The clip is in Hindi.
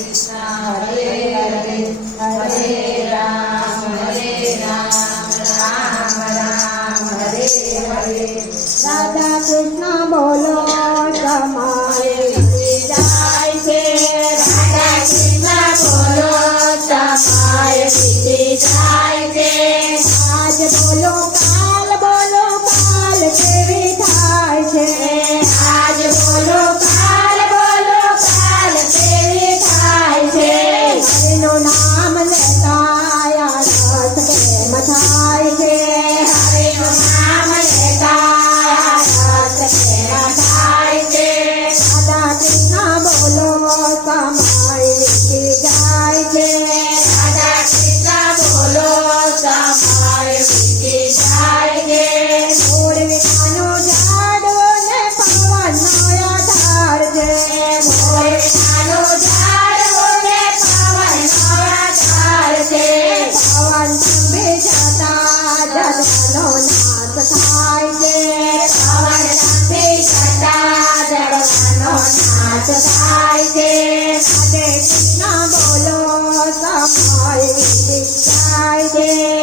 Hare Hare Hare Ram Hare Ram Ram Ram Hare Hare Radha Krishna I'm I did, not going not going to I'm